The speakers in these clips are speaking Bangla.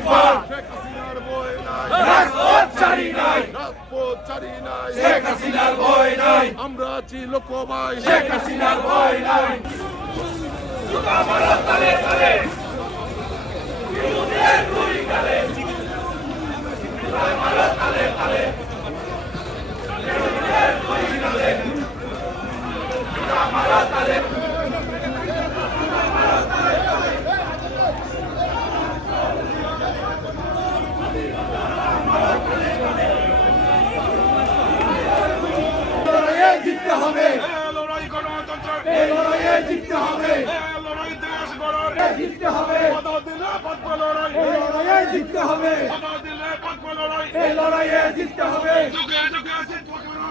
একবার শেখ হাসিনার ভয় নাই রাজপথ ছাড়ি নাই রাজপথ ছাড়ি নাই শেখ হাসিনার ভয় নাই আমরা আছি লোকভাই শেখ হাসিনার ভয় নাই তালে তালে বিরোধীদের গুলি গালে তালে তালে বিরোধীদের গুলি গালে তালে জিততে হবে লড়াই গণতন্ত্র এই লড়াইয়ে জিততে হবে লড়াই দেশ গড়ার জিততে হবে কথা দিলে পাঁচব লড়াই এই লড়াইয়ে জিততে হবে কথা দিলে পাঁচব লড়াই এই লড়াইয়ে জিততে হবে যুগে যুগে আছে ঠকরা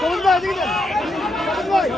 সবুজ ভাই